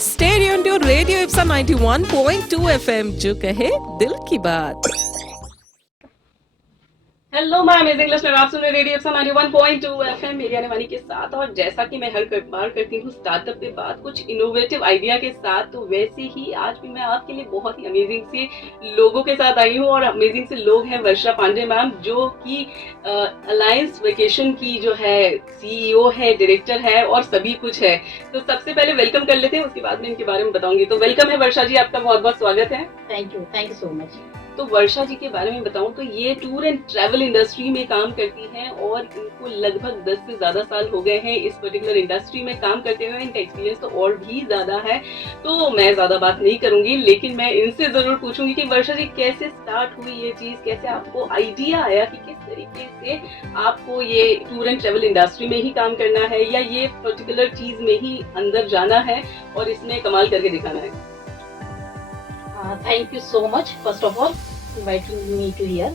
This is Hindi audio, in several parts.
Stay tuned to Radio Ipsa 91.2 FM जो कहे दिल की बात। हेलो मैं अमेजिंग लिस्टनर, आप सुन रहे रेडियो एफएम 91.2 एफएम मेरी वानी के साथ। और जैसा कि मैं हर बार करती हूँ स्टार्टअप के बाद कुछ इनोवेटिव आइडिया के साथ, तो वैसे ही आज भी मैं आपके लिए बहुत ही अमेजिंग से लोगों के साथ आई हूँ। और अमेजिंग से लोग हैं वर्षा पांडे मैम, जो कि अलायंस वेकेशन की जो है सीईओ है, डायरेक्टर है और सभी कुछ है। तो सबसे पहले वेलकम कर लेते हैं, उसके बाद मैं इनके बारे में बताऊंगी। तो वेलकम है वर्षा जी, आपका बहुत बहुत स्वागत है। Thank you so much. तो वर्षा जी के बारे में बताऊं तो ये टूर एंड ट्रैवल इंडस्ट्री में काम करती हैं और इनको लगभग 10 से ज्यादा साल हो गए हैं इस पर्टिकुलर इंडस्ट्री में काम करते हुए। इनका एक्सपीरियंस तो और भी ज्यादा है, तो मैं ज्यादा बात नहीं करूंगी, लेकिन मैं इनसे जरूर पूछूंगी कि वर्षा जी कैसे स्टार्ट हुई ये चीज, कैसे आपको आइडिया आया कि किस तरीके से आपको ये टूर एंड ट्रैवल इंडस्ट्री में ही काम करना है या ये पर्टिकुलर चीज में ही अंदर जाना है और इसमें कमाल करके दिखाना है। Thank you so much first of all inviting me to here.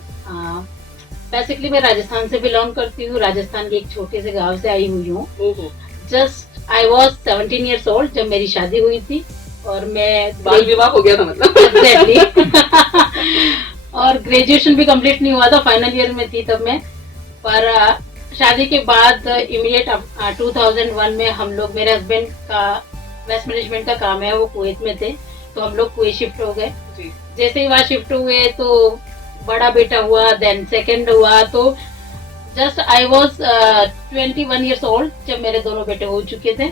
Basically मैं राजस्थान से बिलोंग करती हूँ, राजस्थान के एक छोटे से गांव से आई हुई हूँ। Just I was 17 years old जब मेरी शादी हुई थी और मैं बाल विवाह हो गया था मतलब। एग्जैक्टली और ग्रेजुएशन भी कंप्लीट नहीं हुआ था, फाइनल ईयर में थी तब मैं। पर शादी के बाद इमीडिएट 2001 में हम लोग, मेरे हस्बैंड का वेस्ट मैनेजमेंट का काम है, वो कुवैत में थे, तो हम लोग कुवैत शिफ्ट हो गए। जैसे ही वहाँ शिफ्ट हुए तो बड़ा बेटा हुआ, देन सेकंड हुआ, तो just I was 21 years old जब मेरे दोनों बेटे हो चुके थे।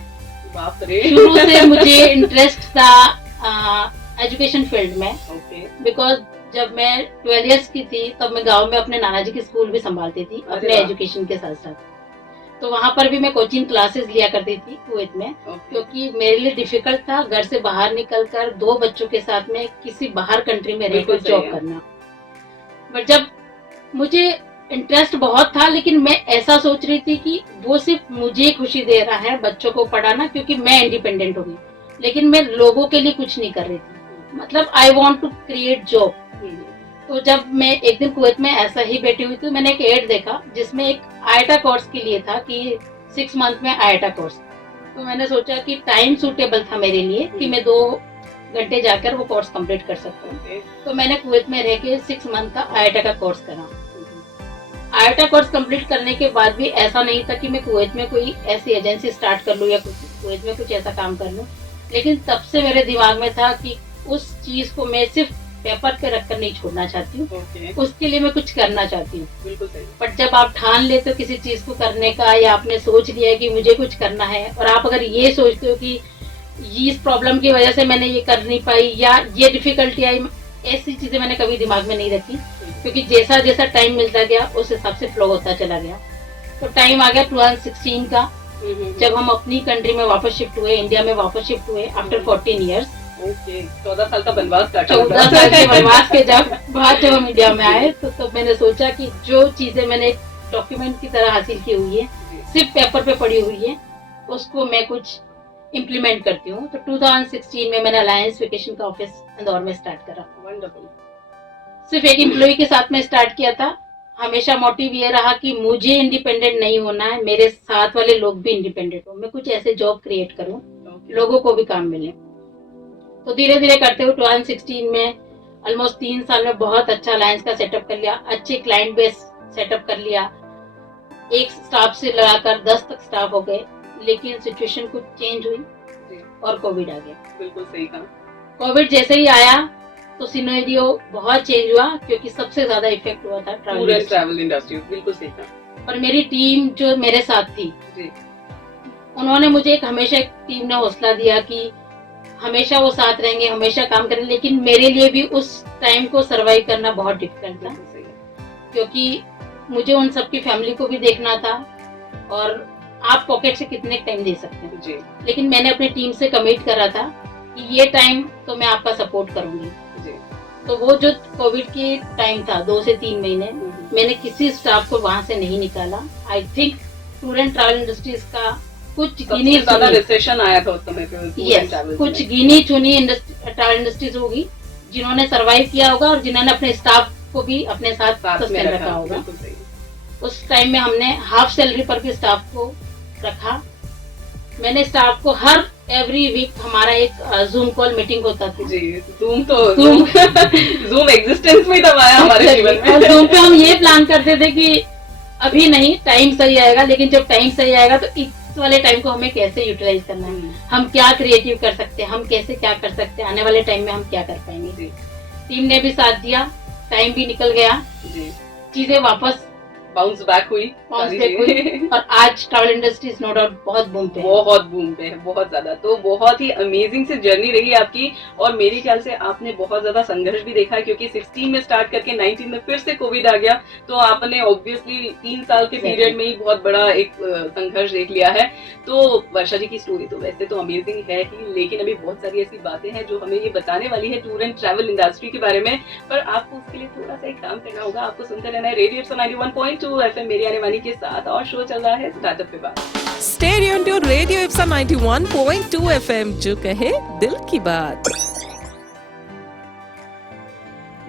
बाप रे। शुरू से मुझे इंटरेस्ट था एजुकेशन फील्ड में, बिकॉज जब मैं 12 years की थी तब मैं गांव में अपने नाना जी की स्कूल भी संभालती थी अपने एजुकेशन के साथ साथ। तो वहाँ पर भी मैं कोचिंग क्लासेस लिया करती थी कुवैत में, क्योंकि मेरे लिए डिफिकल्ट था घर से बाहर निकलकर 2 बच्चों के साथ में किसी बाहर कंट्री में रहकर जॉब करना। बट जब मुझे इंटरेस्ट बहुत था, लेकिन मैं ऐसा सोच रही थी कि वो सिर्फ मुझे खुशी दे रहा है बच्चों को पढ़ाना, क्योंकि मैं इंडिपेंडेंट हो गई, लेकिन मैं लोगों के लिए कुछ नहीं कर रही थी। मतलब I want to create job. तो जब मैं एक दिन कुवैत में ऐसा ही बैठी हुई थी, मैंने एक एड देखा जिसमें एक आईटा कोर्स के लिए था कि 6 month में आईटा कोर्स। तो मैंने सोचा कि टाइम सूटेबल था मेरे लिए कि मैं 2 घंटे जाकर वो कोर्स कंप्लीट कर सकता हूँ। तो मैंने कुवैत में रह के 6 month का आईटा का कोर्स करा। आईटा कोर्स कंप्लीट करने के बाद भी ऐसा नहीं था कि मैं कुवैत में कोई ऐसी एजेंसी स्टार्ट कर लूँ या कुवैत में कुछ ऐसा काम कर लूँ, लेकिन तब से मेरे दिमाग में था कि उस चीज को मैं सिर्फ पेपर पे रखकर नहीं छोड़ना चाहती हूँ, उसके लिए मैं कुछ करना चाहती हूँ। बिल्कुल सही। बट जब आप ठान लेते हो किसी चीज को करने का, या आपने सोच लिया है कि मुझे कुछ करना है, और आप अगर ये सोचते हो कि इस प्रॉब्लम की वजह से मैंने ये कर नहीं पाई या ये डिफिकल्टी आई, ऐसी चीजें मैंने कभी दिमाग में नहीं रखी, क्योंकि जैसा जैसा टाइम मिलता गया उस हिसाब से फ्लो होता चला गया। तो टाइम आ गया 2016 का, जब हम अपनी कंट्री में वापस शिफ्ट हुए, इंडिया में वापस शिफ्ट हुए आफ्टर 14 years। 14 साल का वनवास काटा। 14 साल के वनवास के बाद जब हम इंडिया में आए, तो मैंने सोचा कि जो चीजें मैंने डॉक्यूमेंट की तरह हासिल की हुई है, सिर्फ पेपर पे पड़ी हुई है, उसको मैं कुछ इम्प्लीमेंट करती हूँ। तो 2016 में मैंने अलायंस वेकेशन का ऑफिस इंदौर में स्टार्ट करा। वंडरफुल। सिर्फ एक एम्प्लॉय के साथ में स्टार्ट किया था। हमेशा मोटिव ये रहा कि मुझे इंडिपेंडेंट नहीं होना है, मेरे साथ वाले लोग भी इंडिपेंडेंट हो, मैं कुछ ऐसे जॉब क्रिएट करूँ लोगों को भी काम मिले। तो धीरे धीरे करते हुए 2016 में ऑलमोस्ट 3 साल में बहुत अच्छा अलायंस का सेटअप कर लिया, अच्छे क्लाइंट बेस सेटअप कर लिया। एक स्टाफ से लगाकर 10 तक स्टाफ हो गए, लेकिन सिचुएशन कुछ चेंज हुई और कोविड आ गया। बिल्कुल सही कहा। कोविड जैसे ही आया तो सिनेरियो बहुत चेंज हुआ, क्योंकि सबसे ज्यादा इफेक्ट हुआ था ट्रैवल इंडस्ट्री। बिल्कुल सही कहा। और मेरी टीम जो मेरे साथ थी, उन्होंने मुझे हमेशा एक टीम ने हौसला दिया कि हमेशा वो साथ रहेंगे, हमेशा काम करेंगे, लेकिन मेरे लिए भी उस टाइम को सर्वाइव करना बहुत डिफिकल्ट था, क्योंकि मुझे उन सबकी फैमिली को भी देखना था, और आप पॉकेट से कितने टाइम दे सकते हैं जी। लेकिन मैंने अपनी टीम से कमिट करा था कि ये टाइम तो मैं आपका सपोर्ट करूंगी जी। तो वो जो कोविड की टाइम था 2 से 3 महीने, मैंने किसी स्टाफ को वहां से नहीं निकाला। I think tour and travel industries का कुछ गिनी ज्यादा रिसेशन आया था उस समय पे। कुछ गिनी चुनी ट्रैवल इंडस्ट्रीज होगी जिन्होंने सरवाइव किया होगा और जिन्होंने अपने स्टाफ को भी अपने साथ सस्टेन रखा होगा। उस टाइम में हमने हाफ सैलरी पर भी स्टाफ को रखा। मैंने स्टाफ को हर एवरी वीक हमारा एक जूम कॉल मीटिंग होता था जी। जूम एग्जिस्टेंस में तब आया हमारे जीवन में। और जूम पे हम ये प्लान करते थे कि अभी नहीं, टाइम सही आएगा, लेकिन जब टाइम सही आएगा तो इस वाले टाइम को हमें कैसे यूटिलाइज करना है, हम क्या क्रिएटिव कर सकते हैं, हम कैसे क्या कर सकते हैं, आने वाले टाइम में हम क्या कर पाएंगे। टीम ने भी साथ दिया, टाइम भी निकल गया, चीजें वापस बाउंस बैक हुई। और आज ट्रैवल इंडस्ट्रीज नो डाउट बहुत बूम पे है, बहुत ज्यादा। तो बहुत ही अमेजिंग सी जर्नी रही आपकी, और मेरे ख्याल से आपने बहुत ज्यादा संघर्ष भी देखा, क्योंकि 16 में स्टार्ट करके 19 में फिर से कोविड आ गया, तो आपने ऑब्वियसली 3 साल के पीरियड में ही बहुत बड़ा एक संघर्ष देख लिया है। तो वर्षा जी की स्टोरी तो वैसे तो अमेजिंग है ही, लेकिन अभी बहुत सारी ऐसी बातें हैं जो हमें ये बताने वाली है टूर एंड ट्रैवल इंडस्ट्री के बारे में, पर आपको उसके लिए थोड़ा सा एक काम करना होगा। आपको सुनते रहना है रेडियो 91.2 FM मेरी आने वाली के साथ, और शो चल रहा है स्टार्टअप पे बात। Stay tuned to Radio Ipsa 91.2 FM, जो कहे दिल की बात।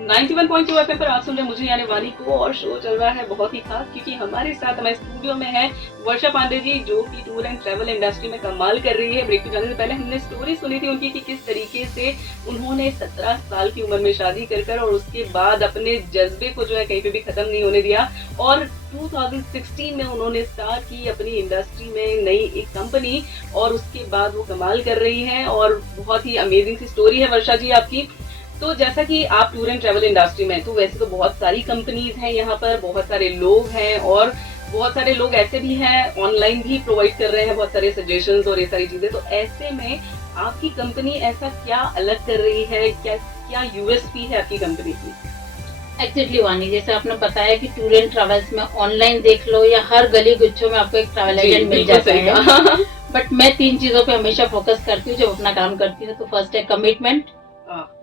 91.2 FM पर आप सुन रहे मुझे आने वाली को, और शो चल रहा है बहुत ही खास, क्योंकि हमारे साथ हमारे स्टूडियो में है वर्षा पांडे जी, जो कि टूर एंड ट्रैवल इंडस्ट्री में कमाल कर रही है। ब्रेक पे जाने से पहले हमने स्टोरी सुनी थी उनकी कि किस तरीके से उन्होंने 17 साल की उम्र में शादी कर और उसके बाद अपने जज्बे को जो है कहीं पे भी खत्म नहीं होने दिया, और 2016 में उन्होंने स्टार्ट की अपनी इंडस्ट्री में नई एक कंपनी, और उसके बाद वो कमाल कर रही हैं, और बहुत ही अमेजिंग सी स्टोरी है वर्षा जी आपकी। तो जैसा कि आप टूर एंड ट्रैवल इंडस्ट्री में, तो वैसे तो बहुत सारी कंपनीज हैं यहाँ पर, बहुत सारे लोग हैं, और बहुत सारे लोग ऐसे भी हैं ऑनलाइन भी प्रोवाइड कर रहे हैं बहुत सारे सजेशंस और ये सारी चीजें। तो ऐसे में आपकी कंपनी ऐसा क्या अलग कर रही है, क्या यूएसपी है आपकी कंपनी की? एक्जेक्टली वानी, जैसे आपने बताया कि टूर एंड ट्रैवल्स में ऑनलाइन देख लो या हर गली गुच्छों में आपको एक ट्रैवल एजेंट मिल जाता है, बट मैं 3 चीजों पे हमेशा फोकस करती हूँ जब अपना काम करती हूँ। तो फर्स्ट है commitment,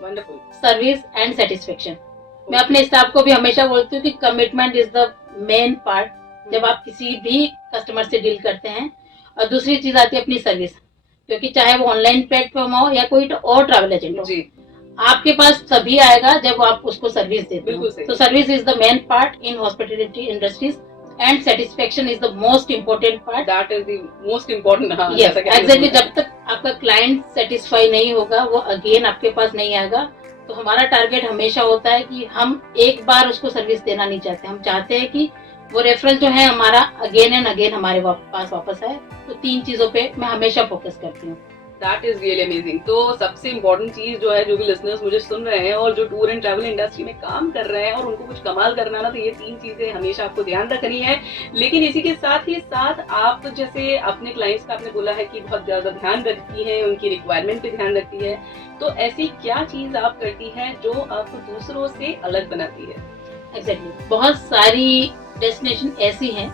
wonderful, service and satisfaction. मैं अपने स्टाफ को भी हमेशा बोलती हूँ कि commitment is the main part जब आप किसी भी कस्टमर से डील करते हैं, और दूसरी चीज आती है अपनी सर्विस, क्योंकि चाहे वो ऑनलाइन प्लेटफॉर्म हो या कोई और ट्रैवल एजेंट हो, आपके पास तभी आएगा जब आप उसको सर्विस देते हो। तो service is the main part in hospitality industries, and satisfaction is the most important part. That is the most important. Yes exactly, जब तक आपका क्लाइंट सेटिस्फाई नहीं होगा, वो अगेन आपके पास नहीं आएगा। तो हमारा टारगेट हमेशा होता है कि हम एक बार उसको सर्विस देना नहीं चाहते, हम चाहते हैं कि वो रेफरल जो है हमारा अगेन एंड अगेन हमारे पास वापस आए। तो 3 चीजों पे मैं हमेशा फोकस करती हूँ। That is really amazing. तो सबसे इम्पोर्टेंट चीज जो है, जो भी लिसनर्स मुझे सुन रहे हैं और जो टूर एंड ट्रैवल इंडस्ट्री में काम कर रहे हैं और उनको कुछ कमाल करना ना, तो ये 3 चीजें हमेशा आपको ध्यान रखनी है। लेकिन इसी के साथ ही साथ आप जैसे अपने क्लाइंट्स का आपने बोला है कि बहुत ज्यादा ध्यान रखती है, उनकी रिक्वायरमेंट पे ध्यान रखती है, तो ऐसी क्या चीज आप करती है जो आपको दूसरों से अलग बनाती है? एग्जैक्टली, बहुत सारी डेस्टिनेशन ऐसी हैं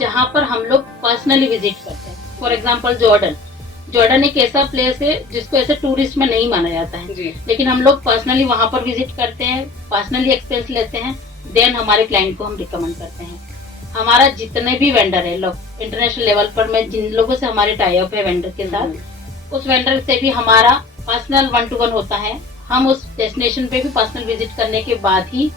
जहाँ पर हम लोग पर्सनली विजिट करते हैं। फॉर एग्जाम्पल जॉर्डन एक ऐसा प्लेस है जिसको ऐसे टूरिस्ट में नहीं माना जाता है जी। लेकिन हम लोग पर्सनली वहाँ पर विजिट करते हैं, पर्सनली एक्सपेंस लेते हैं, देन हमारे क्लाइंट को हम रिकमेंड करते हैं। हमारा जितने भी वेंडर है लोग इंटरनेशनल लेवल पर, मैं जिन लोगों से हमारे टाई अप है वेंडर के साथ, उस वेंडर से भी हमारा पर्सनल 1-to-1 होता है। हम उस डेस्टिनेशन पे भी पर्सनल विजिट करने के बाद ही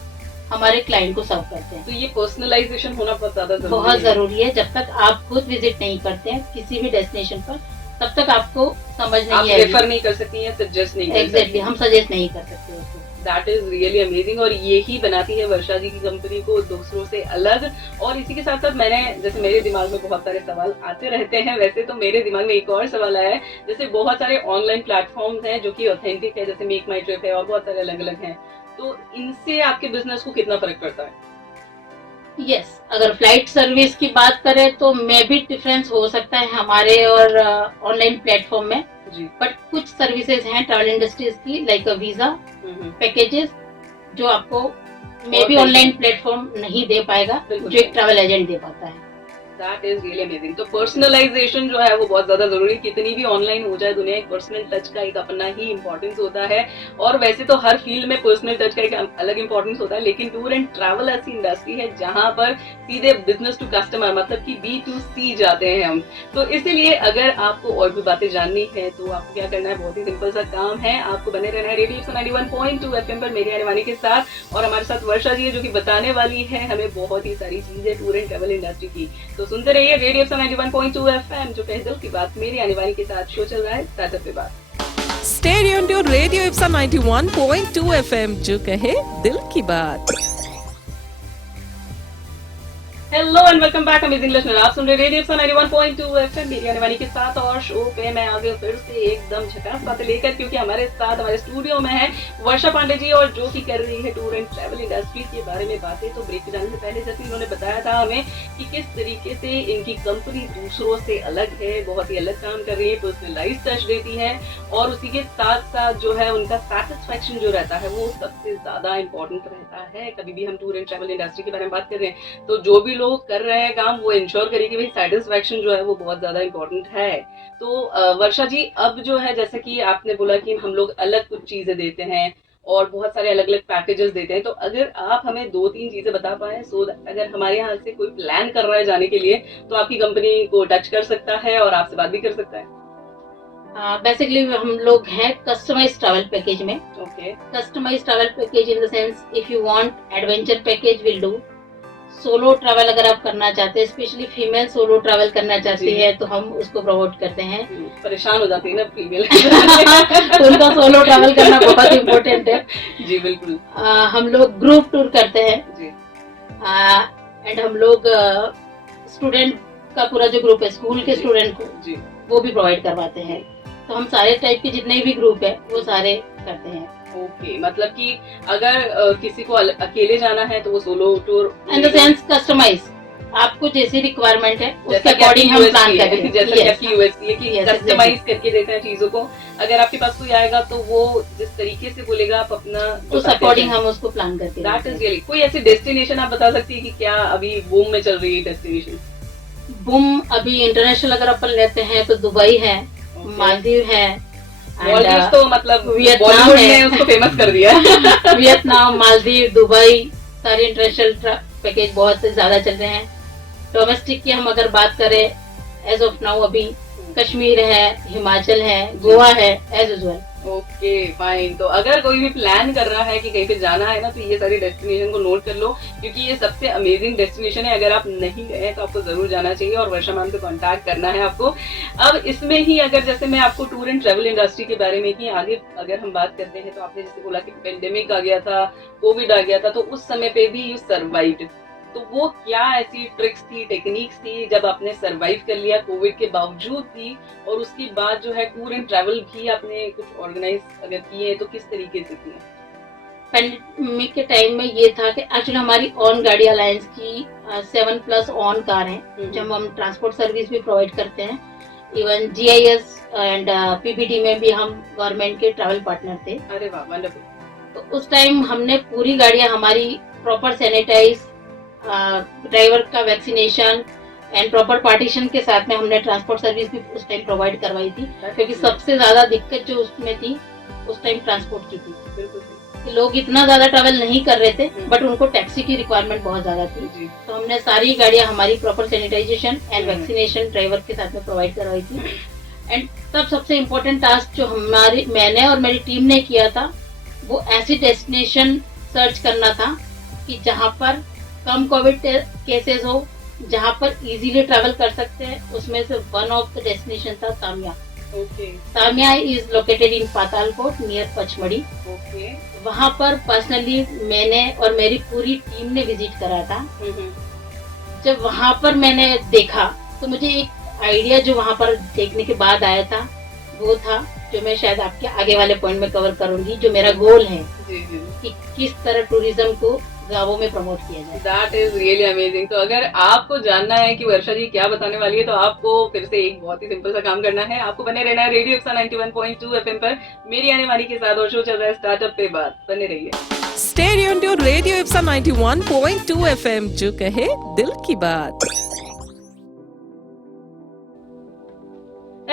हमारे क्लाइंट को सर्व करते हैं। तो ये पर्सनलाइजेशन होना बहुत जरूरी है। जब तक आप खुद विजिट नहीं करते हैं किसी भी डेस्टिनेशन पर, तब तक आपको समझ नहीं आएगी, रेफर नहीं कर सकती हैं, सजेस्ट नहीं कर सकती। एग्जैक्टली, हम सजेस्ट नहीं कर सकते उसको। दैट इज रियली अमेजिंग, और यही बनाती है वर्षा जी की कंपनी को दूसरों से अलग। और इसी के साथ साथ मैंने, जैसे मेरे दिमाग में बहुत सारे सवाल आते रहते हैं, वैसे तो मेरे दिमाग में एक और सवाल आया है। जैसे बहुत सारे ऑनलाइन प्लेटफॉर्म्स हैं जो कि ऑथेंटिक है, जैसे मेक माई ट्रिप है और बहुत सारे अलग अलग हैं, तो इनसे आपके बिजनेस को कितना फर्क पड़ता है? यस, अगर फ्लाइट सर्विस की बात करें तो में भी डिफरेंस हो सकता है हमारे और ऑनलाइन प्लेटफॉर्म में, बट कुछ सर्विसेज हैं ट्रैवल इंडस्ट्रीज की, लाइक वीजा पैकेजेस, जो आपको मे भी ऑनलाइन प्लेटफॉर्म नहीं दे पाएगा, जो एक ट्रैवल एजेंट दे पाता है। That is really amazing. तो पर्सनलाइजेशन जो है वो बहुत ज्यादा जरूरी, कितनी भी ऑनलाइन हो जाए दुनिया, एक पर्सनल टच का एक अपना ही इंपॉर्टेंस होता है। और वैसे तो हर फील्ड में पर्सनल टच का एक अलग इंपॉर्टेंस होता है, लेकिन टूर एंड ट्रैवल ऐसी इंडस्ट्री है जहां पर सीधे बिजनेस टू कस्टमर, मतलब कि B2C जाते हैं हम। तो इसीलिए अगर आपको और भी बातें जाननी है तो आपको क्या करना है, बहुत ही सिंपल सा काम है, आपको बने रहना है रेडियो 91.2 FM पर मेरी आने वाली के साथ। और हमारे साथ वर्षा जी है जो कि बताने वाली है हमें बहुत ही सारी चीजें टूर एंड ट्रैवल इंडस्ट्री की। तो तो सुनते रहिए रेडियो इप्सा 91.2 FM जो कहे दिल की बात। मेरी आने वाली के साथ शो चल रहा है स्टार्टअप पे बात। Stay tuned to Radio Ipsa 91.2 FM जो कहे दिल की बात। Hello and welcome back amazing listener. आप सुन रहे रेडियो इप्सा 91.2 FM मेरी आने वाली के साथ, और शो पे मैं आ गई फिर से एकदम झकास बातें लेकर, क्योंकि हमारे साथ हमारे स्टूडियो में है वर्षा पांडे जी, और जो कि कर रही है टूर एंड ट्रैवल इंडस्ट्री के बारे में बातें। तो ब्रेक पे जाने से पहले जैसे इन्होंने बताया था हमें कि किस तरीके से इनकी कंपनी दूसरों से अलग है, बहुत ही अलग काम कर रही है, पर्सनलाइज टच देती है, और उसी के साथ साथ जो है उनका सेटिस्फेक्शन जो रहता है वो सबसे ज्यादा इंपॉर्टेंट रहता है। कभी भी हम टूर एंड ट्रैवल इंडस्ट्री के बारे में बात कर रहे हैं तो जो भी लोग कर रहे हैं काम वो इंश्योर करिए कि भाई सेटिस्फेक्शन जो है वो बहुत ज्यादा इंपॉर्टेंट है। तो वर्षा जी, अब जो है जैसे कि आपने बोला कि हम लोग अलग कुछ चीजें देते हैं और बहुत सारे अलग अलग पैकेजेस देते हैं, तो अगर आप हमें 2-3 चीजें बता पाए, सो अगर हमारे यहाँ से कोई प्लान कर रहा है जाने के लिए तो आपकी कंपनी को टच कर सकता है और आपसे बात भी कर सकता है। बेसिकली हम लोग हैं कस्टमाइज ट्रैवल पैकेज में। Okay, customise travel package in the sense if you want adventure package will do. Solo travel अगर आप करना चाहते हैं, स्पेशली फीमेल सोलो ट्रैवल करना चाहती है तो हम उसको प्रमोट करते हैं। परेशान हो जाती है ना फीमेल तो उनका सोलो ट्रैवल करना बहुत इम्पोर्टेंट है। जी बिल्कुल। हम लोग ग्रुप टूर करते हैं जी, एंड हम लोग स्टूडेंट का पूरा जो ग्रुप है स्कूल के स्टूडेंट को जी वो भी प्रोवाइड करवाते हैं। तो हम सारे टाइप के जितने भी ग्रुप है वो सारे करते हैं। ओके, मतलब कि अगर किसी को अकेले जाना है तो वो solo tour in the sense customise, आपको जैसी रिक्वायरमेंट है उसके अकॉर्डिंग हम प्लान करते हैं। जैसा कि आपकी यूएसपी है कि कस्टमाइज करके देते हैं चीजों को। अगर आपके पास कोई आएगा तो वो जिस तरीके से बोलेगा आप अपना उस अकॉर्डिंग हम उसको प्लान करते हैं। That is really. कोई ऐसी डेस्टिनेशन आप बता सकती है कि क्या अभी बूम में चल रही है डेस्टिनेशन? बूम अभी इंटरनेशनल अगर अपन लेते हैं तो दुबई है, मालदीव है, मालदीव तो मतलब वियतनाम ने उसको फेमस कर दिया है। वियतनाम, मालदीव, दुबई सारे इंटरनेशनल पैकेज बहुत ज्यादा चल रहे हैं। डोमेस्टिक की हम अगर बात करें एज ऑफ नाउ अभी कश्मीर है, हिमाचल है, गोवा है एज यूजुअल। Okay fine. तो अगर कोई भी प्लान कर रहा है कि कहीं पे जाना है ना तो ये सारी डेस्टिनेशन को नोट कर लो, क्योंकि ये सबसे अमेजिंग डेस्टिनेशन है। अगर आप नहीं गए तो आपको जरूर जाना चाहिए और वर्षा मैम से कांटेक्ट करना है आपको। अब इसमें ही अगर जैसे मैं आपको टूर एंड ट्रैवल इंडस्ट्री के बारे में ही आगे अगर हम बात करते हैं तो आपने जैसे बोला कि पेंडेमिक आ गया था, कोविड आ गया था, तो उस समय पे भी यू सर्वाइव्ड। तो वो क्या ऐसी ट्रिक्स थी, टेक्निक्स थी जब आपने सरवाइव कर लिया कोविड के बावजूद भी, और उसके बाद जो है टूर एंड ट्रैवल भी आपने कुछ ऑर्गेनाइज अगर किए तो किस तरीके से किए? पेंडेमिक के टाइम में ये था कि एक्चुअली हमारी ऑन गाड़ी अलायंस की 7+ ऑन कार है जब हम ट्रांसपोर्ट सर्विस भी प्रोवाइड करते हैं। इवन GIS एंड PPT में भी हम गवर्नमेंट के ट्रैवल पार्टनर थे। अरे वाह, वंडरफुल। तो उस टाइम हमने पूरी गाड़ियां हमारी प्रॉपर सैनिटाइज, ड्राइवर का वैक्सीनेशन एंड प्रॉपर पार्टीशन के साथ में हमने ट्रांसपोर्ट सर्विस भी उस टाइम प्रोवाइड करवाई थी, क्योंकि सबसे ज्यादा दिक्कत जो उसमें थी उस टाइम ट्रांसपोर्ट की थी। बिल्कुल कि लोग इतना ज्यादा ट्रैवल नहीं कर रहे थे बट उनको टैक्सी की रिक्वायरमेंट बहुत ज्यादा थी। तो हमने सारी गाड़ियां हमारी proper sanitisation and vaccination driver के साथ में प्रोवाइड करवाई थी। एंड तब सबसे इम्पोर्टेंट टास्क जो मैंने और मेरी टीम ने किया था वो ऐसी डेस्टिनेशन सर्च करना था कि जहाँ पर कम कोविड केसेस हो, जहाँ पर इजीली ट्रैवल कर सकते हैं। उसमें से वन ऑफ द डेस्टिनेशन था Tamia. Tamia is located in Patalkot near Pachmarhi. वहाँ पर पर्सनली मैंने और मेरी पूरी टीम ने विजिट करा था। जब वहाँ पर मैंने देखा तो मुझे एक आइडिया जो वहाँ पर देखने के बाद आया था वो था जो मैं शायद आपके आगे वाले पॉइंट में कवर करूंगी, जो मेरा गोल है कि किस तरह टूरिज्म को गांवों में प्रमोट किया जाए। That is really amazing. तो अगर आपको जानना है कि वर्षा जी क्या बताने वाली है तो आपको फिर से एक बहुत ही सिंपल सा काम करना है, आपको बने रहना है रेडियो इप्सा 91.2 FM पर मेरी आने वाली के साथ, और शो चल रहा है स्टार्टअप पे बात। बने रहिए। Stay tuned to Radio Ipsa 91.2 FM जो कहे दिल की बात।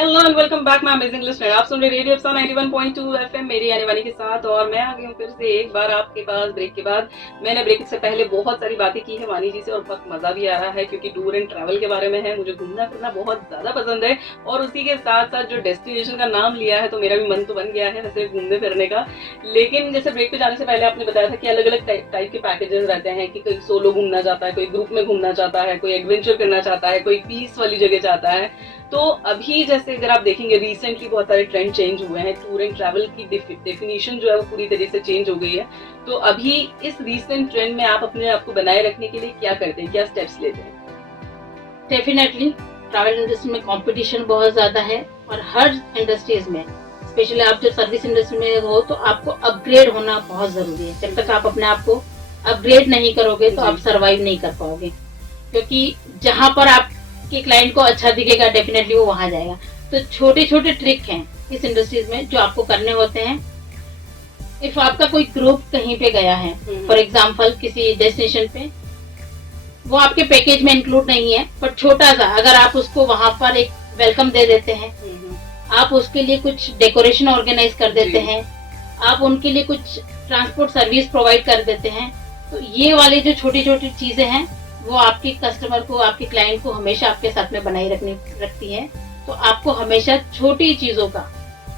Hello and welcome back my amazing listener. आप सुन रहे रेडियो एफएम 91.2 एफएम मेरी आने वाली के साथ, और मैं आ गई हूँ फिर से एक बार आपके पास ब्रेक के बाद। मैंने ब्रेक से पहले बहुत सारी बातें की है वानी जी से और बहुत मजा भी आ रहा है क्योंकि टूर एंड ट्रैवल के बारे में है। मुझे घूमना फिरना बहुत ज्यादा पसंद है और उसी के साथ साथ जो डेस्टिनेशन का नाम लिया है तो मेरा भी मन तो बन गया है वैसे घूमने फिरने का। लेकिन जैसे ब्रेक पे जाने से पहले आपने बताया था कि अलग अलग टाइप के पैकेजेस रहते हैं कि कोई सोलो घूमना चाहता है, कोई ग्रुप में घूमना चाहता है, कोई एडवेंचर करना चाहता है, कोई पीस वाली जगह चाहता है। तो अभी जैसे अगर आप देखेंगे रिसेंटली बहुत सारे ट्रेंड चेंज हुए हैं, टूर एंड ट्रैवल की डेफिनेशन जो है वो पूरी तरह से चेंज हो गई है। तो अभी इस रिसेंट ट्रेंड में आप अपने आप को बनाए रखने के लिए क्या करते हैं, क्या स्टेप्स लेते हैं? डेफिनेटली ट्रैवल इंडस्ट्री में कंपटीशन बहुत ज्यादा है और हर इंडस्ट्रीज में, स्पेशली आप जो सर्विस इंडस्ट्री में हो तो आपको अपग्रेड होना बहुत जरूरी है। जब तक आप अपने आप को अपग्रेड नहीं करोगे तो आप सरवाइव नहीं कर पाओगे, क्योंकि जहाँ पर आप कि क्लाइंट को अच्छा दिखेगा डेफिनेटली वो वहां जाएगा। तो छोटे छोटे ट्रिक हैं इस इंडस्ट्रीज में जो आपको करने होते हैं। इफ आपका कोई ग्रुप कहीं पे गया है, फॉर एग्जांपल किसी डेस्टिनेशन पे, वो आपके पैकेज में इंक्लूड नहीं है, पर छोटा सा अगर आप उसको वहां पर एक वेलकम दे देते हैं, आप उसके लिए कुछ डेकोरेशन ऑर्गेनाइज कर देते हैं, आप उनके लिए कुछ ट्रांसपोर्ट सर्विस प्रोवाइड कर देते हैं, तो ये वाली जो छोटी छोटी चीजें हैं वो आपके कस्टमर को, आपके क्लाइंट को हमेशा आपके साथ में बनाए रखती है। तो आपको हमेशा छोटी चीजों का,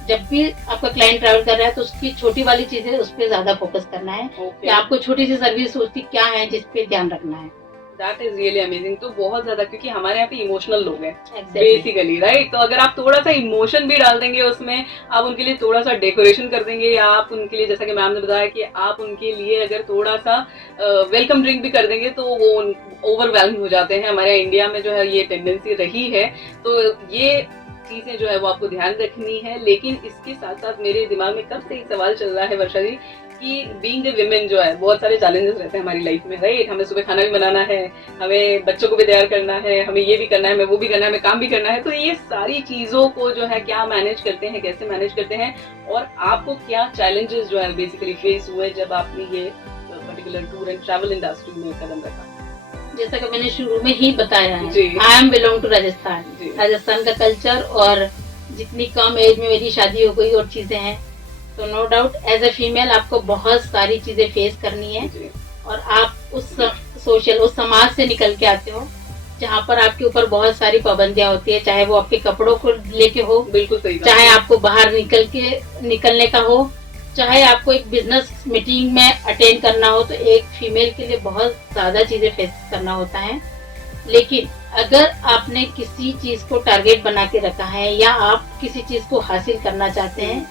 जब भी आपका क्लाइंट ट्रैवल कर रहा है तो उसकी छोटी वाली चीजें उस पर ज्यादा फोकस करना है कि आपको छोटी सी सर्विस उसकी क्या है जिस पे ध्यान रखना है। That is really amazing. तो बहुत ज्यादा, क्योंकि हमारे यहाँ पे इमोशनल लोग हैं बेसिकली, राइट? तो अगर आप थोड़ा सा इमोशन भी डाल देंगे उसमें, आप उनके लिए थोड़ा सा डेकोरेशन कर देंगे, या आप उनके लिए, जैसा कि मैम ने बताया कि आप उनके लिए अगर थोड़ा सा वेलकम ड्रिंक भी कर देंगे तो वो ओवरवेल्म हो जाते हैं। हमारे इंडिया में जो है ये टेंडेंसी रही है। तो ये चीजें जो है वो आपको ध्यान रखनी है। लेकिन इसके साथ साथ मेरे दिमाग में कब से एक सवाल चल रहा है वर्षा जी कि बीइंग ए विमेन जो है बहुत सारे चैलेंजेस रहते हैं हमारी लाइफ में, राइट? हमें सुबह खाना भी बनाना है, हमें बच्चों को भी तैयार करना है, हमें ये भी करना है, हमें वो भी करना है, हमें काम भी करना है। तो ये सारी चीजों को जो है क्या मैनेज करते हैं, कैसे मैनेज करते हैं, और आपको क्या चैलेंजेस जो है बेसिकली फेस हुए जब आपने ये particular tour and travel industry में कदम रखा? जैसा कि मैंने शुरू में ही बताया है, I am belong to Rajasthan. Rajasthan का कल्चर, और जितनी कम एज में मेरी शादी हो गई और चीजें हैं, तो no doubt as a female आपको बहुत सारी चीजें फेस करनी है। और आप उस समाज से निकल के आते हो जहाँ पर आपके ऊपर बहुत सारी पाबंदियां होती है, चाहे वो आपके कपड़ों को लेके हो, बिल्कुल सही, चाहे आपको बाहर निकलने का हो, चाहे आपको एक बिजनेस मीटिंग में अटेंड करना हो, तो एक फीमेल के लिए बहुत ज्यादा चीजें फेस करना होता है। लेकिन अगर आपने किसी चीज को टारगेट बना के रखा है या आप किसी चीज को हासिल करना चाहते हैं,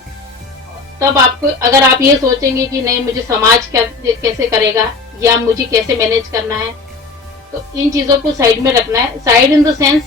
तब आपको, अगर आप ये सोचेंगे कि नहीं मुझे समाज कैसे करेगा या मुझे कैसे मैनेज करना है, तो इन चीजों को साइड में रखना है। Side in the sense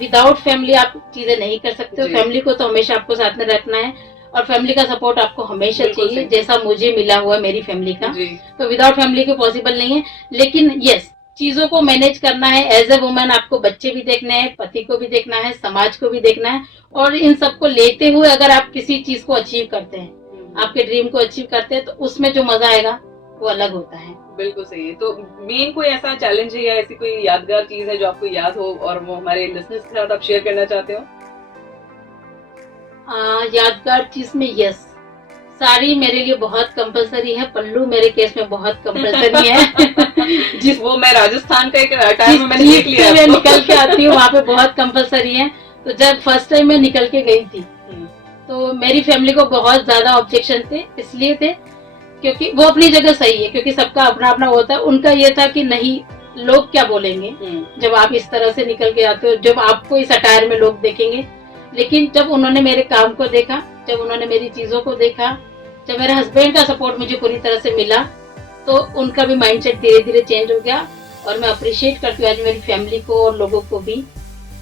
without family आप चीजें नहीं कर सकते हो। फैमिली को तो हमेशा आपको साथ में रखना है और फैमिली का सपोर्ट आपको हमेशा चाहिए, जैसा मुझे मिला हुआ है मेरी फैमिली का। तो विदाउट फैमिली के पॉसिबल नहीं है। लेकिन यस, चीजों को मैनेज करना है। एज ए वुमेन आपको बच्चे भी देखने हैं, पति को भी देखना है, समाज को भी देखना है, और इन सबको लेते हुए अगर आप किसी चीज को अचीव करते हैं, आपके ड्रीम को अचीव करते हैं, तो उसमें जो मजा आएगा वो अलग होता है। बिल्कुल सही है। तो मेन कोई ऐसा चैलेंज है या ऐसी कोई यादगार चीज है जो आपको याद हो और वो हमारे लिसनर्स के साथ आप शेयर करना चाहते हो? यादगार चीज में यस, साड़ी मेरे लिए बहुत कंपलसरी है, पल्लू मेरे केस में बहुत कंपलसरी है। जिस वो मैं राजस्थान का एक टाइम में मैंने देख लिया, मैं निकल के आती हूँ वहाँ पे बहुत कंपलसरी है। तो जब फर्स्ट टाइम मैं निकल के गई थी तो मेरी फैमिली को बहुत ज्यादा ऑब्जेक्शन थे, इसलिए थे क्योंकि वो अपनी जगह सही है, क्योंकि सबका अपना अपना होता है। उनका ये था कि नहीं, लोग क्या बोलेंगे जब आप इस तरह से निकल के आते हो, जब आपको इस अटायर में लोग देखेंगे। लेकिन जब उन्होंने मेरे काम को देखा, जब उन्होंने मेरी चीजों को देखा, जब मेरे हस्बैंड का सपोर्ट मुझे पूरी तरह से मिला, तो उनका भी माइंडसेट धीरे धीरे चेंज हो गया। और मैं अप्रिशिएट करती हूँ आज मेरी फैमिली को और लोगों को भी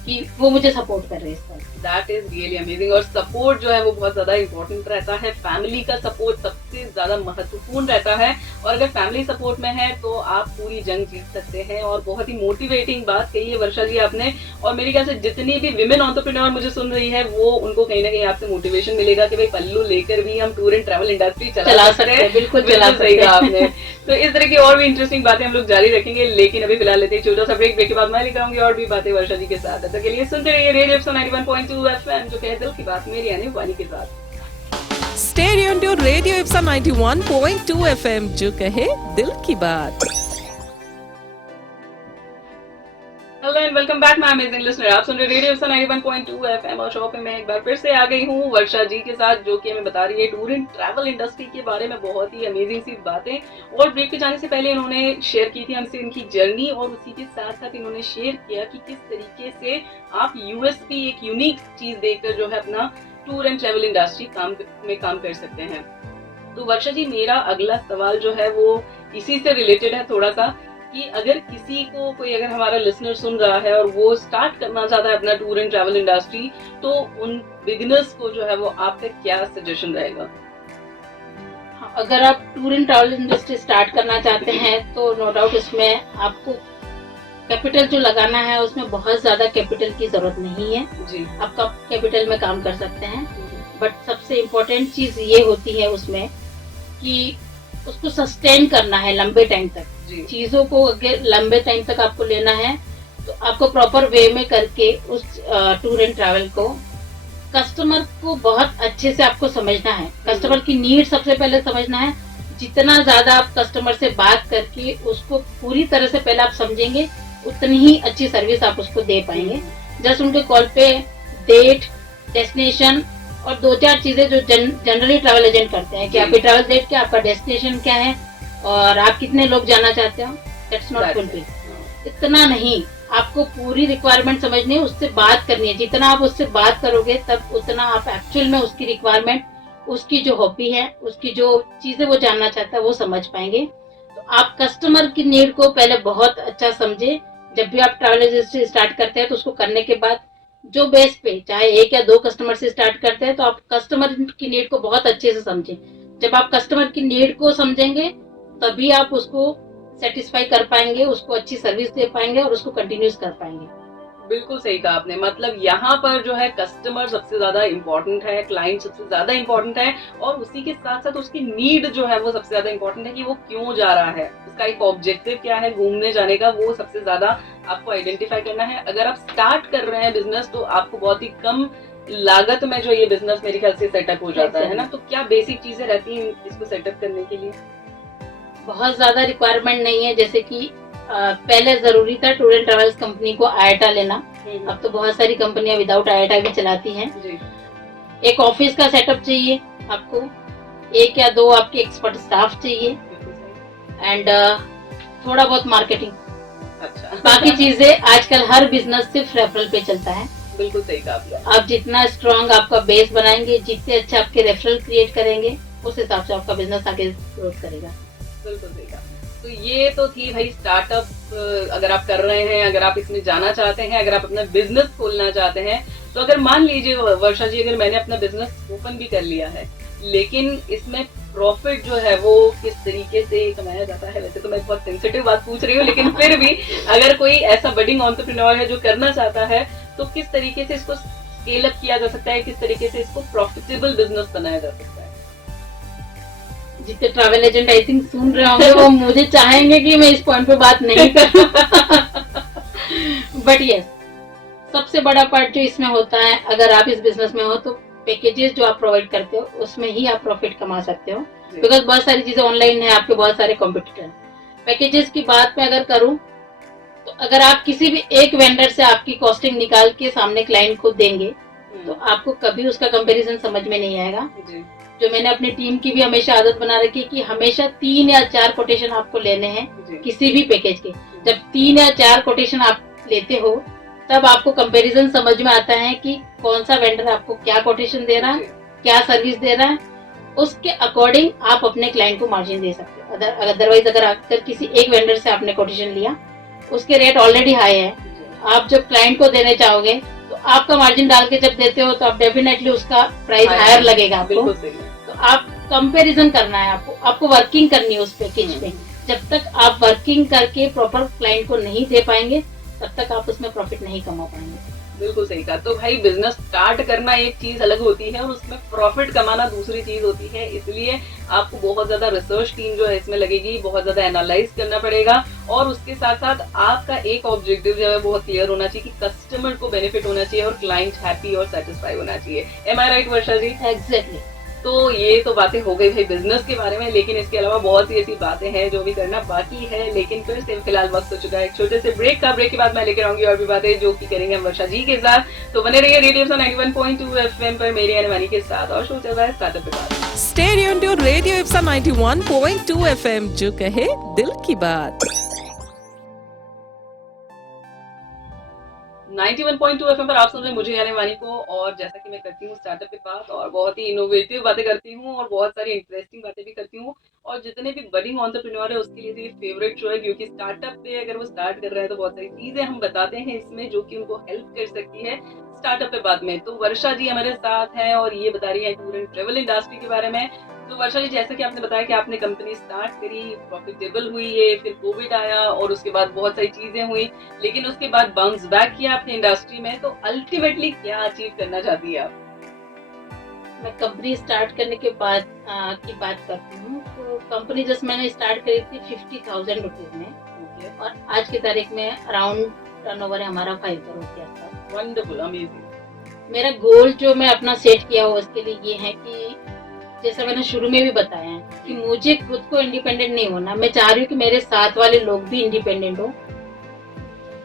कि वो मुझे सपोर्ट कर रहे हैं इस तरह। That is really amazing. और सपोर्ट जो है वो बहुत ज्यादा इम्पोर्टेंट रहता है। फैमिली का सपोर्ट सबसे ज्यादा महत्वपूर्ण रहता है, और अगर फैमिली सपोर्ट में है तो आप पूरी जंग जीत सकते हैं। और बहुत ही मोटिवेटिंग बात कही है वर्षा जी आपने, और मेरे ख्याल से जितनी भी विमेन एंटरप्रेन्योर मुझे सुन रही है वो उनको कहीं ना कहीं आपसे मोटिवेशन मिलेगा कि भाई पल्लू लेकर भी हम टूर एंड ट्रैवल इंडस्ट्री चला सकते हैं। बिल्कुल चला सही कहा आपने। तो इस तरह की और भी इंटरेस्टिंग बातें हम लोग जारी रखेंगे, लेकिन अभी फिलहाल लेते हैं छोटा सा ब्रेक। ब्रेक के बाद मैं लेकर आऊंगी और भी बातें वर्षा जी के साथ। तब तक के लिए सुनते रहिए रेडियो 91.2 91.2 FM जो कहे दिल की बात, मेरी यानी वानी के साथ। Stay tuned to Radio Ipsa 91.2 FM जो कहे दिल की बात। Hello and welcome back my amazing listener. आप सुन रहे रेडियो इप्सा 91.2 एफएम और शो पे मैं एक बार फिर से आ गई हूँ वर्षा जी के साथ, जो कि हमें बता रही है टूर एंड ट्रैवल इंडस्ट्री के बारे में बहुत ही अमेजिंग सी बातें। और ब्रेक पे जाने से पहले इन्होंने शेयर की थी हमसे इनकी जर्नी, और उसी के साथ साथ इन्होंने शेयर किया कि किस तरीके से आप यूएसपी एक यूनिक चीज देखकर जो है अपना टूर एंड ट्रैवल इंडस्ट्री में काम कर सकते हैं। तो वर्षा जी, मेरा अगला सवाल जो है वो इसी से रिलेटेड है थोड़ा सा, कि अगर किसी को कोई अगर हमारा लिसनर सुन रहा है और वो स्टार्ट करना चाहता है अपना टूर एंड ट्रैवल इंडस्ट्री, तो उन बिगिनर्स को जो है वो आपका क्या सजेशन रहेगा? अगर आप tour and travel industry start करना चाहते हैं तो नो डाउट इसमें आपको कैपिटल जो लगाना है उसमें बहुत ज्यादा कैपिटल की जरूरत नहीं है जी। आप कम कैपिटल में काम कर सकते हैं। बट सबसे इम्पोर्टेंट चीज ये होती है उसमें कि उसको सस्टेन करना है लंबे टाइम तक। चीजों को अगर लंबे टाइम तक आपको लेना है तो आपको प्रॉपर वे में करके उस टूर एंड ट्रैवल को कस्टमर को बहुत अच्छे से आपको समझना है। कस्टमर की नीड सबसे पहले समझना है। जितना ज्यादा आप कस्टमर से बात करके उसको पूरी तरह से पहले आप समझेंगे, उतनी ही अच्छी सर्विस आप उसको दे पाएंगे। जस्ट उनके कॉल पे डेट, डेस्टिनेशन और 2-4 चीजें जो जनरली ट्रैवल एजेंट करते हैं कि आपकी ट्रैवल डेट क्या, आपका डेस्टिनेशन क्या है और आप कितने लोग जाना चाहते हो, दैट्स नॉट फुलफिल। इतना नहीं, आपको पूरी रिक्वायरमेंट समझनी है, उससे बात करनी है। जितना आप उससे बात करोगे तब उतना आप एक्चुअल में उसकी रिक्वायरमेंट, उसकी जो हॉबी है, उसकी जो चीजें वो जानना चाहता है वो समझ पाएंगे। तो आप कस्टमर की नीड को पहले बहुत अच्छा समझे। जब भी आप ट्रैवल एजेंसी स्टार्ट करते हैं तो उसको करने के बाद जो बेस पे, चाहे 1 या 2 कस्टमर से स्टार्ट करते हैं, तो आप कस्टमर की नीड को बहुत अच्छे से समझें। जब आप कस्टमर की नीड को समझेंगे तभी आप उसको सेटिस्फाई कर पाएंगे, उसको अच्छी सर्विस दे पाएंगे और उसको कंटिन्यूस कर पाएंगे। बिल्कुल सही कहा आपने। मतलब यहाँ पर जो है कस्टमर सबसे ज्यादा इम्पोर्टेंट है, क्लाइंट सबसे ज्यादा इम्पोर्टेंट है, और उसी के साथ साथ उसकी नीड जो है वो सबसे ज्यादा इम्पोर्टेंट है कि वो क्यों जा रहा है, उसका एक ऑब्जेक्टिव क्या है घूमने जाने का, वो सबसे ज्यादा आपको आइडेंटिफाई करना है। अगर आप स्टार्ट कर रहे हैं बिजनेस तो आपको बहुत ही कम लागत में जो ये बिजनेस मेरे ख्याल से सेटअप हो जाता है ना। तो क्या बेसिक चीजें रहती हैं इसको सेटअप करने के लिए? बहुत ज्यादा रिक्वायरमेंट नहीं है। जैसे कि पहले जरूरी था टूर एंड ट्रैवल्स कंपनी को आईआईटा लेना, अब तो बहुत सारी कंपनियां विदाउट आईआईटा भी चलाती हैं। एक ऑफिस का सेटअप चाहिए आपको, 1 या 2 आपके एक्सपर्ट स्टाफ चाहिए, एंड थोड़ा बहुत मार्केटिंग। अच्छा। बाकी चीजें आजकल हर बिजनेस सिर्फ रेफरल पे चलता है। बिल्कुल सही कहा आपने। आप जितना स्ट्रॉन्ग आपका बेस बनाएंगे, जितने अच्छे आपके रेफरल क्रिएट करेंगे, उस हिसाब से आपका बिजनेस आगे ग्रोथ करेगा। बिल्कुल सही कहा। तो ये तो थी भाई स्टार्टअप, अगर आप कर रहे हैं, अगर आप इसमें जाना चाहते हैं, अगर आप अपना बिजनेस खोलना चाहते हैं, तो अगर मान लीजिए वर्षा जी, अगर मैंने अपना बिजनेस ओपन भी कर लिया है, लेकिन इसमें प्रॉफिट जो है वो किस तरीके से कमाया जाता है? वैसे तो मैं बहुत सेंसिटिव बात पूछ रही हूँ, लेकिन फिर भी अगर कोई ऐसा बडिंग एंटरप्रेन्योर है जो करना चाहता है, तो किस तरीके से इसको स्केल अप किया जा सकता है, किस तरीके से इसको प्रॉफिटेबल बिजनेस बनाया जा सकता है? जितने ट्रैवल एजेंट आई थिंक सुन रहे होंगे वो मुझे चाहेंगे कि मैं इस पॉइंट पे बात नहीं करूं। बट यस, सबसे बड़ा पार्ट जो इसमें होता है, अगर आप इस बिजनेस में हो तो पैकेजेस जो आप प्रोवाइड करते हो उसमें ही आप प्रॉफिट कमा सकते हो। बिकॉज बहुत सारी चीजें ऑनलाइन है, आपके बहुत सारे कॉम्पिटिटर। पैकेजेस की बात मैं अगर करूं तो अगर आप किसी भी एक वेंडर से आपकी कॉस्टिंग निकाल के सामने क्लाइंट को देंगे तो आपको कभी उसका कंपैरिजन समझ में नहीं आएगा। जो मैंने अपनी टीम की भी हमेशा आदत बना रखी है कि हमेशा 3 या 4 कोटेशन आपको लेने हैं किसी भी पैकेज के। जब 3 या 4 कोटेशन आप लेते हो तब आपको कंपैरिजन समझ में आता है कि कौन सा वेंडर आपको क्या कोटेशन दे रहा है, क्या सर्विस दे रहा है, उसके अकॉर्डिंग आप अपने क्लाइंट को मार्जिन दे सकते हो। अदरवाइज अगर किसी एक वेंडर से आपने कोटेशन लिया, उसके रेट ऑलरेडी हाई है, आप जब क्लाइंट को देने चाहोगे तो आपका मार्जिन डाल के जब देते हो तो आप डेफिनेटली उसका प्राइस हायर लगेगा आपको। तो आप कंपैरिजन करना है, आपको वर्किंग करनी है उस पैकेज पे। जब तक आप वर्किंग करके प्रॉपर क्लाइंट को नहीं दे पाएंगे तब तक आप उसमें प्रॉफिट नहीं कमा पाएंगे। बिल्कुल सही कहा। तो भाई बिजनेस स्टार्ट करना एक चीज अलग होती है और उसमें प्रॉफिट कमाना दूसरी चीज होती है, इसलिए आपको बहुत ज्यादा रिसर्च टीम जो है इसमें लगेगी, बहुत ज्यादा एनालाइज करना पड़ेगा और उसके साथ साथ आपका एक ऑब्जेक्टिव जो है बहुत क्लियर होना चाहिए कि कस्टमर को बेनिफिट होना चाहिए और क्लाइंट हैप्पी और सेटिस्फाई होना चाहिए। एम आई राइट वर्षा जी? एग्जैक्टली। तो ये तो बातें हो गई भाई बिजनेस के बारे में, लेकिन इसके अलावा बहुत सी ऐसी बातें हैं जो भी करना बाकी है। लेकिन फिर से फिलहाल वक्त हो चुका है एक छोटे से ब्रेक का। ब्रेक के बाद मैं लेकर आऊंगी और भी बातें जो कि करेंगे हम वर्षा जी के साथ। तो बने रहिए रेडियो 91.2 एफएम पर मेरी अनवानी के साथ और शो चल रहा है स्टार्टअप के बाद। स्टे ट्यून्ड टू रेडियो इप्सा 91.2 एफएम, जो कहे दिल की बात। 91.2 एफएम पर आप सुन रहे हैं मुझे यानी वानी को, और जैसा कि मैं करती हूँ स्टार्टअप के पास और बहुत ही इनोवेटिव बातें करती हूँ और बहुत सारी इंटरेस्टिंग बातें भी करती हूँ, और जितने भी बडिंग एंटरप्रेन्योर है उसके लिए तो ये फेवरेट शो है, क्योंकि स्टार्टअप पे अगर वो स्टार्ट कर रहे हैं तो बहुत सारी चीजें हम बताते हैं इसमें जो कि उनको हेल्प कर सकती है स्टार्टअप पे बाद में। तो वर्षा जी हमारे साथ हैं और ये बता रही है टूर एंड ट्रेवल इंडस्ट्री के बारे में। तो वर्षा जी, जैसा कि आपने बताया कि आपने कंपनी स्टार्ट करी, प्रॉफिटेबल हुई है, फिर कोविड आया और उसके बाद बहुत सारी चीजें हुई, लेकिन उसके बाद बाउंस बैक किया आपने इंडस्ट्री में। तो अल्टीमेटली क्या अचीव करना चाहती है आप? मैं कंपनी स्टार्ट करने के बाद की बात करती हूँ। तो कंपनी जस्ट मैंने स्टार्ट करी थी 50,000 रुपीज में, और आज की तारीख में अराउंड टर्नओवर है हमारा 5 करोड़ के आसपास। Wonderful, amazing. मेरा गोल जो मैं अपना सेट किया हुआ उसके लिए ये है कि जैसा मैंने शुरू में भी बताया है कि मुझे खुद को इंडिपेंडेंट नहीं होना, मैं चाह रही हूँ कि मेरे साथ वाले लोग भी इंडिपेंडेंट हो।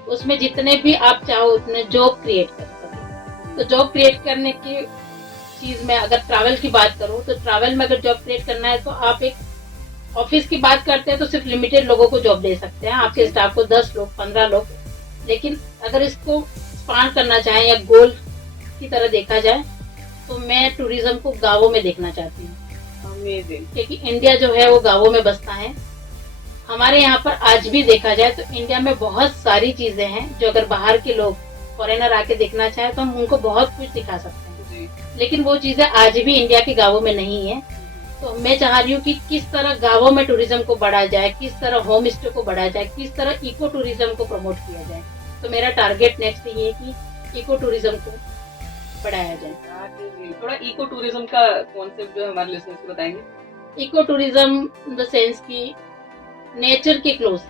उसमें जितने भी आप चाहो उतने जॉब क्रिएट कर सके। तो जॉब क्रिएट करने की चीज में अगर ट्रैवल की बात करूँ तो ट्रैवल में अगर जॉब क्रिएट करना है तो आप एक ऑफिस की बात करते हैं तो सिर्फ लिमिटेड लोगों को जॉब दे सकते हैं, आपके स्टाफ को 10 लोग 15 लोग। लेकिन अगर इसको एक्सपांड करना चाहें या गोल की तरह देखा जाए तो मैं टूरिज्म को गांवों में देखना चाहती हूँ। अमेजिंग। क्योंकि इंडिया जो है वो गांवों में बसता है। हमारे यहाँ पर आज भी देखा जाए तो इंडिया में बहुत सारी चीजें हैं जो अगर बाहर के लोग फॉरेनर आके देखना चाहे तो हम उनको बहुत कुछ दिखा सकते हैं जी। लेकिन वो चीजें आज भी इंडिया के गांवों में नहीं है। तो मैं चाह रही हूँ कि किस तरह गांवों में टूरिज्म को बढ़ाया जाए, किस तरह होम स्टे को बढ़ाया जाए, किस तरह इको टूरिज्म को प्रमोट किया जाए। तो मेरा टारगेट नेक्स्ट ये है कि इको टूरिज्म को बढ़ाया जाए। थोड़ा इको टूरिज्म का कॉन्सेप्ट जो है हमारे लिसनर्स को बताएंगे? Eco tourism in the sense की नेचर के क्लोज।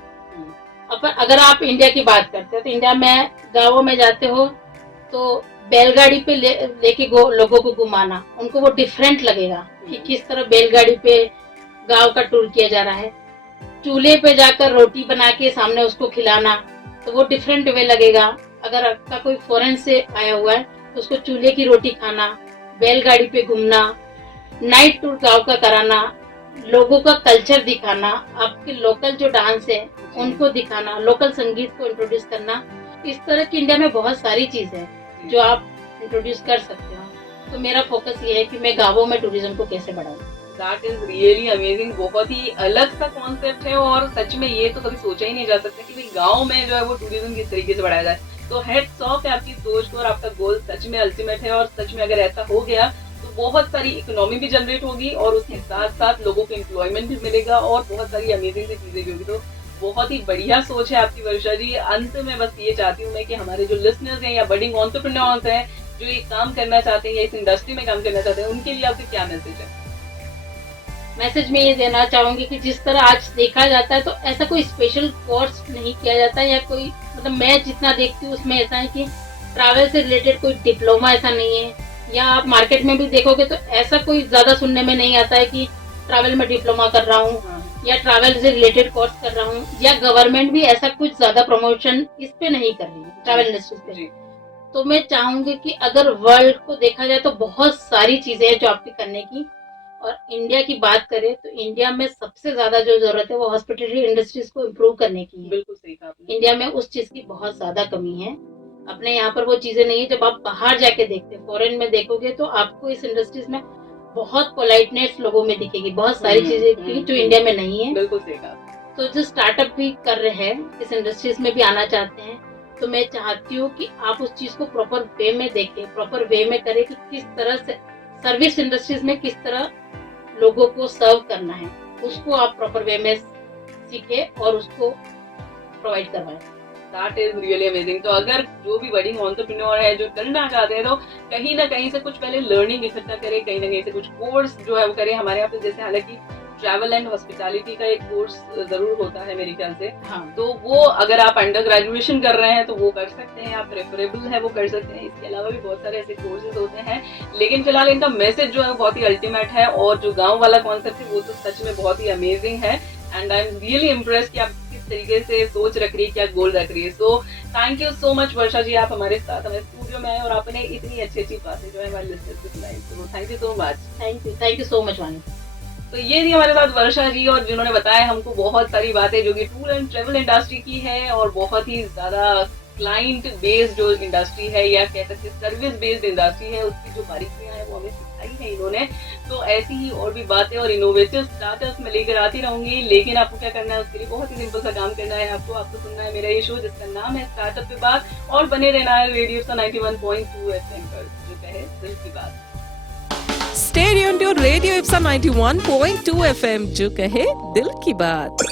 अब अगर आप इंडिया की बात करते हैं तो इंडिया में गांवों में जाते हो तो बैलगाड़ी पे लेके लोगों को घुमाना, उनको वो डिफरेंट लगेगा कि किस तरह बैलगाड़ी पे गांव का टूर किया जा रहा है। चूल्हे पे जाकर रोटी बना के सामने उसको खिलाना तो वो डिफरेंट वे लगेगा। अगर आपका कोई फॉरेन से आया हुआ है तो उसको चूल्हे की रोटी खाना, बैलगाड़ी पे घूमना, नाइट टूर गांव का कराना, लोगों का कल्चर दिखाना, आपके लोकल जो डांस है उनको दिखाना, लोकल संगीत को इंट्रोड्यूस करना। इस तरह की इंडिया में बहुत सारी चीजें हैं जो आप इंट्रोड्यूस कर सकते हो। तो मेरा फोकस ये है कि मैं गांवों में टूरिज्म को कैसे बढ़ाऊं। That is really amazing. बहुत ही अलग सा कॉन्सेप्ट है और सच में ये तो कभी सोचा ही नहीं जा सकता कि भाई गांव में जो है वो टूरिज्म किस तरीके से बढ़ाया जाए। तो हेड्स ऑफ है आपकी सोच को और आपका गोल सच में अल्टीमेट है, और सच में अगर ऐसा हो गया तो बहुत सारी इकोनॉमी भी जनरेट होगी और उसके साथ साथ लोगों को एम्प्लॉयमेंट भी मिलेगा और बहुत सारी अमेजिंग सी चीजें भी होगी। तो बहुत ही बढ़िया सोच है आपकी वर्षा जी। अंत में बस ये चाहती हूँ मैं कि हमारे जो लिसनर्स हैं या बडिंग एंटरप्रेन्योर्स हैं जो ये काम करना चाहते हैं या इस इंडस्ट्री में काम करना चाहते हैं, उनके लिए आपके क्या मैसेज है? मैसेज में ये देना चाहूंगी कि जिस तरह आज देखा जाता है तो ऐसा कोई स्पेशल कोर्स नहीं किया जाता है या कोई, मतलब मैं जितना देखती हूँ उसमें ऐसा है कि ट्रैवल से रिलेटेड कोई डिप्लोमा ऐसा नहीं है, या आप मार्केट में भी देखोगे तो ऐसा कोई ज्यादा सुनने में नहीं आता है कि ट्रैवल में डिप्लोमा कर रहा हूँ या ट्रैवल से रिलेटेड कोर्स कर रहा हूँ, या गवर्नमेंट भी ऐसा कुछ ज्यादा प्रमोशन इस पे नहीं कर रही है ट्रैवल इंडस्ट्री पे। तो मैं चाहूंगी कि अगर वर्ल्ड को देखा जाए तो बहुत सारी चीजें हैं जो आपके करने की, और इंडिया की बात करें तो इंडिया में सबसे ज्यादा जो जरूरत है वो हॉस्पिटैलिटी इंडस्ट्रीज को इम्प्रूव करने की है। बिल्कुल सही कहा आपने। इंडिया में उस चीज की बहुत ज्यादा कमी है। अपने यहाँ पर वो चीजें नहीं है। जब आप बाहर जाके देखते हैं, फॉरेन में देखोगे तो आपको इस इंडस्ट्रीज में बहुत पोलाइटनेस लोगों में दिखेगी, बहुत सारी चीजें की जो इंडिया में नहीं है। बिल्कुल सही कहा। तो जो स्टार्टअप भी कर रहे हैं इस इंडस्ट्रीज में भी आना चाहते हैं, तो मैं चाहती हूँ कि आप उस चीज को प्रॉपर वे में देखें, प्रॉपर वे में करें कि किस तरह से सर्विस इंडस्ट्रीज में किस तरह लोगों को सर्व करना है, उसको आप प्रॉपर वे में सीखे और उसको प्रोवाइड करवाएं। That is really amazing. तो अगर जो भी बडिंग एंटरप्रेन्योर है जो करना चाहते हैं तो कहीं ना कहीं से कुछ पहले लर्निंग इकट्ठा करें, कहीं ना कहीं से कुछ कोर्स जो है वो करें। हमारे यहाँ पे जैसे हालांकि ट्रैवल एंड हॉस्पिटैलिटी का एक कोर्स जरूर होता है मेरे ख्याल से। हाँ। तो वो अगर आप अंडर ग्रेजुएशन कर रहे हैं तो वो कर सकते हैं, आप प्रेफरेबल है वो कर सकते हैं। इसके अलावा भी बहुत सारे ऐसे कोर्सेज होते हैं, लेकिन फिलहाल इनका मैसेज जो है बहुत ही अल्टीमेट है और जो गाँव वाला कॉन्सेप्ट है वो तो सच में बहुत ही अमेजिंग है। And I am really impress कि आप किस तरीके से सोच रख रही है, क्या गोल रख रही है। So thank you so much Varsha ji, आप हमारे साथ हमारे स्टूडियो में आए और आपने इतनी अच्छी अच्छी बातें जो है हमारे लिसनर्स को सुनाई। तो thank you so much. Thank you so much वानी। तो ये थी हमारे साथ वर्षा जी और जिन्होंने बताया हमको बहुत सारी बातें जो कि टूर एंड ट्रेवल इंडस्ट्री की है और बहुत ही ज्यादा क्लाइंट बेस्ड जो इंडस्ट्री है या कह सकते सर्विस बेस्ड इंडस्ट्री है उसकी जो बारीकियां हैं वो हमें सिखाई है इन्होंने। तो ऐसी ही और भी बातें और इनोवेटिव स्टार्टअप्स में लेकर आती रहूंगी, लेकिन आपको क्या करना है उसके लिए बहुत ही सिंपल सा काम करना है। आपको सुनना है मेरा ये शो जिसका नाम है स्टार्टअप पे बात और बने रहना है रेडियो 91.2 FM पर जो कहे दिल की बात। Stay tuned to Radio Ipsa 91.2 FM जो कहे दिल की बात।